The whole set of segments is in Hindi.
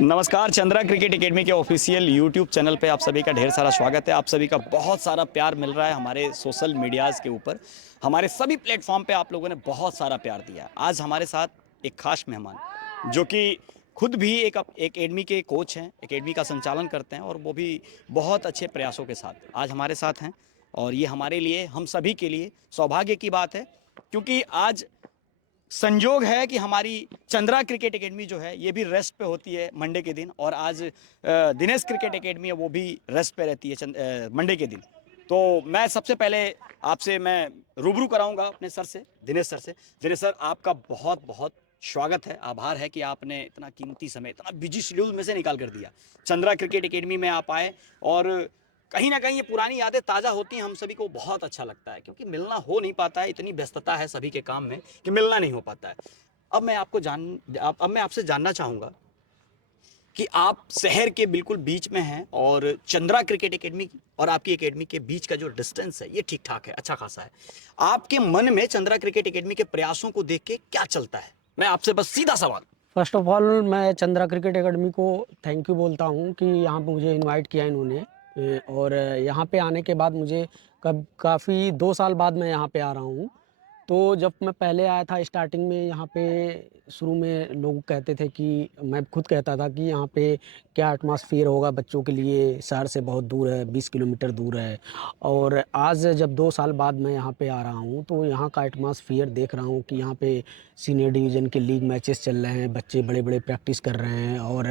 नमस्कार, चंद्रा क्रिकेट एकेडमी के ऑफिशियल यूट्यूब चैनल पे आप सभी का ढेर सारा स्वागत है। आप सभी का बहुत सारा प्यार मिल रहा है हमारे सोशल मीडियाज़ के ऊपर। हमारे सभी प्लेटफॉर्म पे आप लोगों ने बहुत सारा प्यार दिया है। आज हमारे साथ एक खास मेहमान जो कि खुद भी एक एकेडमी के कोच हैं, एकेडमी का संचालन करते हैं और वो भी बहुत अच्छे प्रयासों के साथ आज हमारे साथ हैं। और ये हमारे लिए, हम सभी के लिए सौभाग्य की बात है, क्योंकि आज संजोग है कि हमारी चंद्रा क्रिकेट एकेडमी जो है ये भी रेस्ट पे होती है मंडे के दिन, और आज दिनेश क्रिकेट एकेडमी है वो भी रेस्ट पे रहती है मंडे के दिन। तो मैं सबसे पहले आपसे मैं रूबरू कराऊंगा अपने सर से, दिनेश सर से। दिनेश सर, आपका बहुत बहुत स्वागत है, आभार है कि आपने इतना कीमती समय इतना बिजी शेड्यूल में से निकाल कर दिया, चंद्रा क्रिकेट एकेडमी में आप आए। और कहीं ना कहीं ये पुरानी यादें ताज़ा होती हैं, हम सभी को बहुत अच्छा लगता है, क्योंकि मिलना हो नहीं पाता है, इतनी व्यस्तता है सभी के काम में कि मिलना नहीं हो पाता है। अब मैं आपसे जानना चाहूँगा कि आप शहर के बिल्कुल बीच में हैं और चंद्रा क्रिकेट एकेडमी और आपकी एकेडमी के बीच का जो डिस्टेंस है ये ठीक ठाक है, अच्छा खासा है। आपके मन में चंद्रा क्रिकेट एकेडमी के प्रयासों को देख के क्या चलता है? मैं आपसे बस सीधा सवाल। फर्स्ट ऑफ ऑल मैं चंद्रा क्रिकेट एकेडमी को थैंक यू बोलता हूँ कि यहाँ पे मुझे इनवाइट किया इन्होंने। और यहाँ पे आने के बाद मुझे कब काफ़ी 2 साल बाद मैं यहाँ पे आ रहा हूँ। तो जब मैं पहले आया था स्टार्टिंग में यहाँ पे, शुरू में लोग कहते थे कि, मैं खुद कहता था कि यहाँ पे क्या एटमॉस्फेयर होगा बच्चों के लिए, शहर से बहुत दूर है, 20 किलोमीटर दूर है। और आज जब 2 साल बाद मैं यहाँ पे आ रहा हूँ तो यहाँ का एटमॉस्फेयर देख रहा हूँ कि यहाँ पे सीनियर डिवीज़न के लीग मैचेस चल रहे हैं, बच्चे बड़े बड़े प्रैक्टिस कर रहे हैं और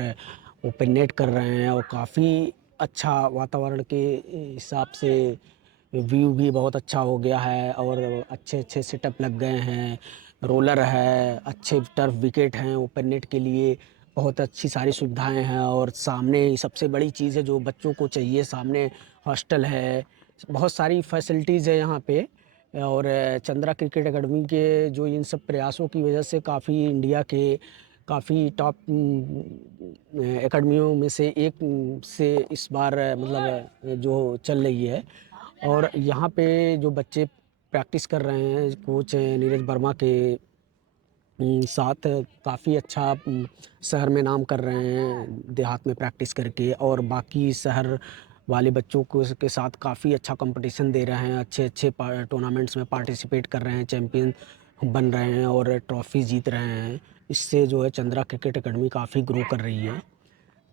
ओपन नेट कर रहे हैं, और काफ़ी अच्छा वातावरण के हिसाब से व्यू भी बहुत अच्छा हो गया है और अच्छे अच्छे सेटअप लग गए हैं। रोलर है, अच्छे टर्फ विकेट हैं, ओपन नेट के लिए बहुत अच्छी सारी सुविधाएं हैं। और सामने सबसे बड़ी चीज़ है जो बच्चों को चाहिए, सामने हॉस्टल है, बहुत सारी फैसिलिटीज़ है यहाँ पे। और चंद्रा क्रिकेट एकेडमी के जो इन सब प्रयासों की वजह से काफ़ी इंडिया के काफ़ी टॉप एकेडमियों में से एक से इस बार मतलब जो चल रही है। और यहाँ पे जो बच्चे प्रैक्टिस कर रहे हैं, कोच नीरज वर्मा के साथ काफ़ी अच्छा शहर में नाम कर रहे हैं देहात में प्रैक्टिस करके, और बाकी शहर वाले बच्चों को के साथ काफ़ी अच्छा कंपटीशन दे रहे हैं, अच्छे अच्छे टूर्नामेंट्स में पार्टिसिपेट कर रहे हैं, चैम्पियन बन रहे हैं और ट्रॉफी जीत रहे हैं। इससे जो है चंद्रा क्रिकेट एकेडमी काफ़ी ग्रो कर रही है।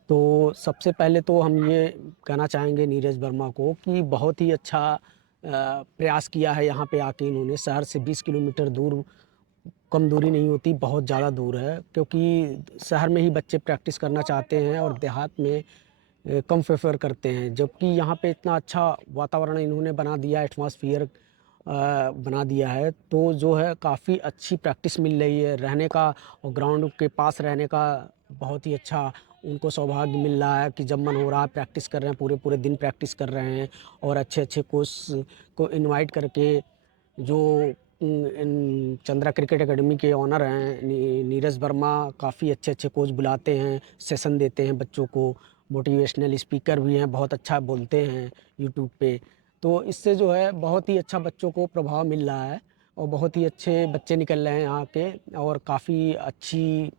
तो सबसे पहले तो हम ये कहना चाहेंगे नीरज वर्मा को कि बहुत ही अच्छा प्रयास किया है यहाँ पे आके इन्होंने। शहर से 20 किलोमीटर दूर, कम दूरी नहीं होती, बहुत ज़्यादा दूर है, क्योंकि शहर में ही बच्चे प्रैक्टिस करना चाहते हैं और देहात में कम प्रेफर करते हैं। जबकि यहाँ पे इतना अच्छा वातावरण इन्होंने बना दिया, एटमॉस्फेयर बना दिया है, तो जो है काफ़ी अच्छी प्रैक्टिस मिल रही है रहने का, और ग्राउंड के पास रहने का बहुत ही अच्छा उनको सौभाग्य मिल रहा है कि जब मन हो रहा है प्रैक्टिस कर रहे हैं, पूरे पूरे दिन प्रैक्टिस कर रहे हैं। और अच्छे अच्छे कोच को इनवाइट करके, जो इन चंद्रा क्रिकेट एकेडमी के ओनर हैं नीरज वर्मा, काफ़ी अच्छे अच्छे कोच बुलाते हैं, सेशन देते हैं बच्चों को, मोटिवेशनल स्पीकर भी हैं, बहुत अच्छा बोलते हैं यूट्यूब पे। तो इससे जो है बहुत ही अच्छा बच्चों को प्रभाव मिल रहा है और बहुत ही अच्छे बच्चे निकल रहे हैं यहाँ के, और काफ़ी अच्छी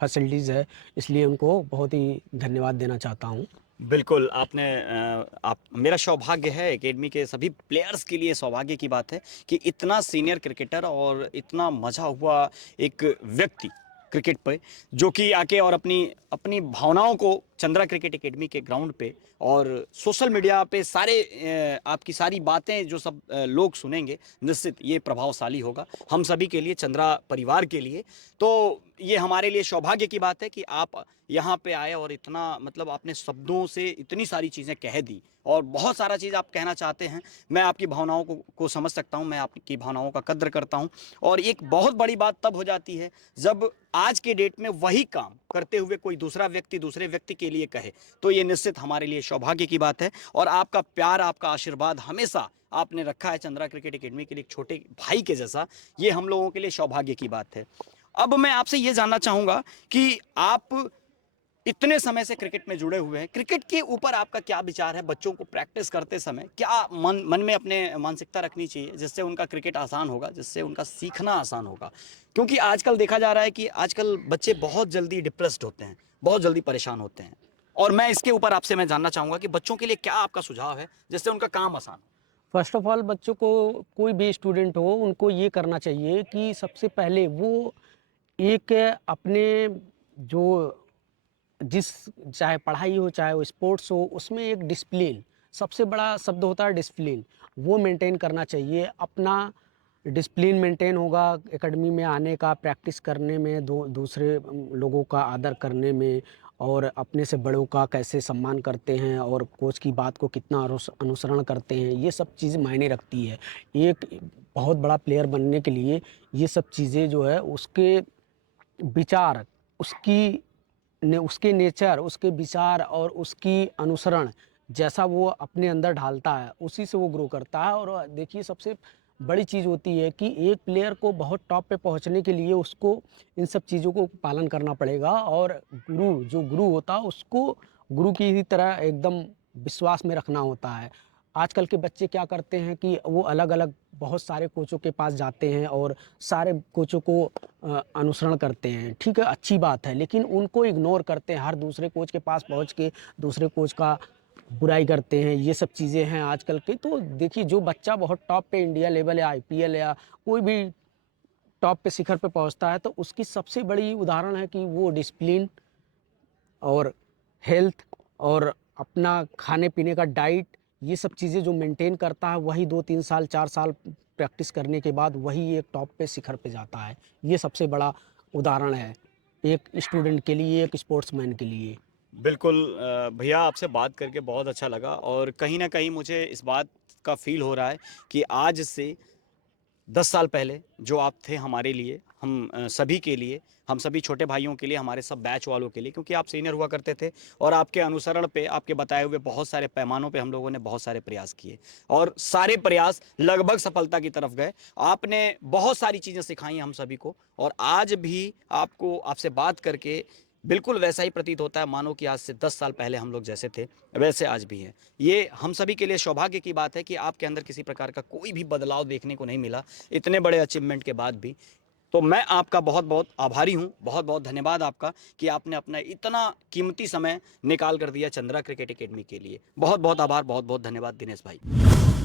फैसिलिटीज़ है, इसलिए उनको बहुत ही धन्यवाद देना चाहता हूँ। बिल्कुल, आपने आप मेरा सौभाग्य है, एकेडमी के सभी प्लेयर्स के लिए सौभाग्य की बात है कि इतना सीनियर क्रिकेटर और इतना मज़ा हुआ एक व्यक्ति क्रिकेट पे, जो कि आके और अपनी अपनी भावनाओं को चंद्रा क्रिकेट एकेडमी के ग्राउंड पे और सोशल मीडिया पे सारे आपकी सारी बातें जो सब लोग सुनेंगे, निश्चित ये प्रभावशाली होगा हम सभी के लिए, चंद्रा परिवार के लिए। तो ये हमारे लिए सौभाग्य की बात है कि आप यहाँ पे आए और इतना मतलब आपने शब्दों से इतनी सारी चीज़ें कह दी और बहुत सारा चीज़ आप कहना चाहते हैं। मैं आपकी भावनाओं को समझ सकता हूँ, मैं आपकी भावनाओं का कद्र करता हूँ। और एक बहुत बड़ी बात तब हो जाती है जब आज के डेट में वही काम करते हुए कोई दूसरा व्यक्ति दूसरे व्यक्ति के लिए कहे, तो ये निश्चित हमारे लिए सौभाग्य की बात है। और आपका प्यार, आपका आशीर्वाद हमेशा आपने रखा है चंद्रा क्रिकेट एकेडमी के लिए एक छोटे भाई के जैसा, ये हम लोगों के लिए सौभाग्य की बात है। अब मैं आपसे ये जानना चाहूँगा कि आप इतने समय से क्रिकेट में जुड़े हुए हैं, क्रिकेट के ऊपर आपका क्या विचार है? बच्चों को प्रैक्टिस करते समय क्या मन में अपने मानसिकता रखनी चाहिए जिससे उनका क्रिकेट आसान होगा, जिससे उनका सीखना आसान होगा? क्योंकि आजकल देखा जा रहा है कि आजकल बच्चे बहुत जल्दी डिप्रेस्ड होते हैं, बहुत जल्दी परेशान होते हैं। और मैं इसके ऊपर आपसे मैं जानना चाहूँगा कि बच्चों के लिए क्या आपका सुझाव है जिससे उनका काम आसान हो? फर्स्ट ऑफ ऑल बच्चों को, कोई भी स्टूडेंट हो, उनको ये करना चाहिए कि सबसे पहले वो एक अपने जो जिस चाहे पढ़ाई हो चाहे वो स्पोर्ट्स हो, उसमें एक डिसिप्लिन, सबसे बड़ा शब्द होता है डिसिप्लिन, वो मेंटेन करना चाहिए। अपना डिसिप्लिन मेंटेन होगा एकेडमी में आने का, प्रैक्टिस करने में, दूसरे लोगों का आदर करने में, और अपने से बड़ों का कैसे सम्मान करते हैं और कोच की बात को कितना अनुसरण करते हैं, ये सब चीज़ मायने रखती है। एक बहुत बड़ा प्लेयर बनने के लिए ये सब चीज़ें जो है उसके विचार, उसकी उसके नेचर, उसके विचार और उसकी अनुसरण, जैसा वो अपने अंदर ढालता है, उसी से वो ग्रो करता है। और देखिए, सबसे बड़ी चीज़ होती है कि एक प्लेयर को बहुत टॉप पे पहुंचने के लिए उसको इन सब चीज़ों को पालन करना पड़ेगा, और जो गुरु होता है उसको गुरु की ही तरह एकदम विश्वास में रखना होता है। आजकल के बच्चे क्या करते हैं कि वो अलग-अलग बहुत सारे कोचों के पास जाते हैं और सारे कोचों को अनुसरण करते हैं। ठीक है, अच्छी बात है, लेकिन उनको इग्नोर करते हैं, हर दूसरे कोच के पास पहुँच के दूसरे कोच का बुराई करते हैं। ये सब चीज़ें हैं आजकल के। तो देखिए, जो बच्चा बहुत टॉप पे इंडिया लेवल या आईपीएल या कोई भी टॉप पे शिखर पे पहुँचता है, तो उसकी सबसे बड़ी उदाहरण है कि वो डिसिप्लिन और हेल्थ और अपना खाने-पीने का डाइट, ये सब चीज़ें जो मेंटेन करता है, वही 2-3 साल, 4 साल प्रैक्टिस करने के बाद वही एक टॉप पे शिखर पे जाता है। ये सबसे बड़ा उदाहरण है, एक स्टूडेंट के लिए, एक स्पोर्ट्समैन के लिए। बिल्कुल भैया आपसे बात करके बहुत अच्छा लगा और कहीं न कहीं मुझे इस बात का फ़ील हो रहा है कि आज से 10 साल पहले जो आप थे हमारे लिए, हम सभी के लिए, हम सभी छोटे भाइयों के लिए, हमारे सब बैच वालों के लिए, क्योंकि आप सीनियर हुआ करते थे और आपके अनुसरण पे, आपके बताए हुए बहुत सारे पैमानों पे हम लोगों ने बहुत सारे प्रयास किए और सारे प्रयास लगभग सफलता की तरफ गए। आपने बहुत सारी चीज़ें सिखाई हम सभी को और आज भी आपको आपसे बात करके बिल्कुल वैसा ही प्रतीत होता है मानो कि आज से 10 साल पहले हम लोग जैसे थे, वैसे आज भी हैं। ये हम सभी के लिए सौभाग्य की बात है कि आपके अंदर किसी प्रकार का कोई भी बदलाव देखने को नहीं मिला, इतने बड़े अचीवमेंट के बाद भी। तो मैं आपका बहुत-बहुत आभारी हूँ, बहुत-बहुत धन्यवाद आपका कि आपने अपना इतना कीमती समय निकाल कर दिया चंद्रा क्रिकेट अकेडमी के लिए। बहुत-बहुत आभार, बहुत-बहुत धन्यवाद दिनेश भाई।